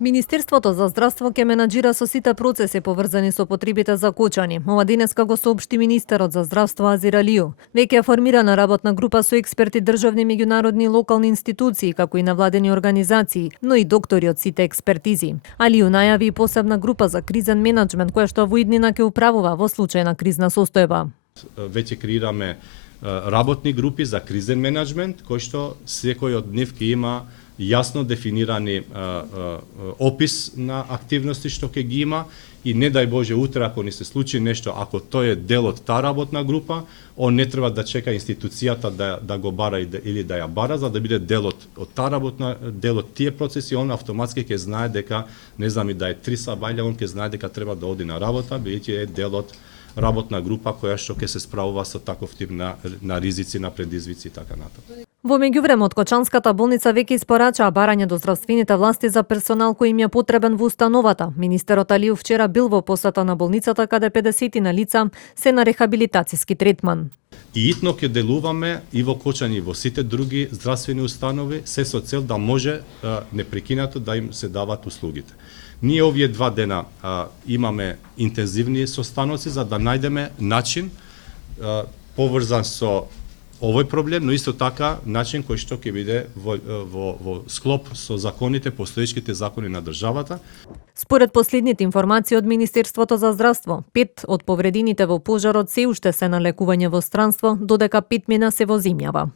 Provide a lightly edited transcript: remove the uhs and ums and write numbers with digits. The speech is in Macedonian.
Министерството за здравство ќе менаџира со сите процеси поврзани со потребите за кочани. Ова денеска го соопшти министерот за здравство Азир Алију. Веќе е формирана работна група со експерти државни, меѓународни и локални институции, како и навладени организации, но и доктори од сите експертизи. Алију најави и посебна група за кризен менаџмент, која што во иднина ќе управува во случај на кризна состојба. Веќе креираме работни групи за кризен менаџмент, кој што секој од нив ќе има јасно дефинирани опис на активности што ќе ги има и не дај Боже утре ако ни се случи нешто, ако тој е дел од таа работна група, он не треба да чека институцијата да го бара или да ја бара за да биде дел од таа работна, дел од тие процеси, он автоматски ќе знае дека не знам и да е 3 сабајле, он ќе знае дека треба да оди на работа, бидејќи е дел од работна група која што ќе се справува со таков тип на ризици, на предизвици и така натаму. Во меѓувреме, Кочанската болница веќе испорачаа барање до здравствените власти за персонал кој им е потребен во установата. Министерот Алију вчера бил во посета на болницата каде 50 на лица се на рехабилитациски третман. И итно ќе делуваме и во Кочани и во сите други здравствени установи, се со цел да може непрекинато да им се дават услугите. Ние овие 2 дена имаме интензивни состаноци за да најдеме начин поврзан со овој проблем, но исто така начин кој што ќе биде во склоп со законите, постоечките закони на државата. Според последните информации од Министерството за здравство, 5 од повредените во пожарот се уште се на лекување во странство, додека 5 мина се во земјава.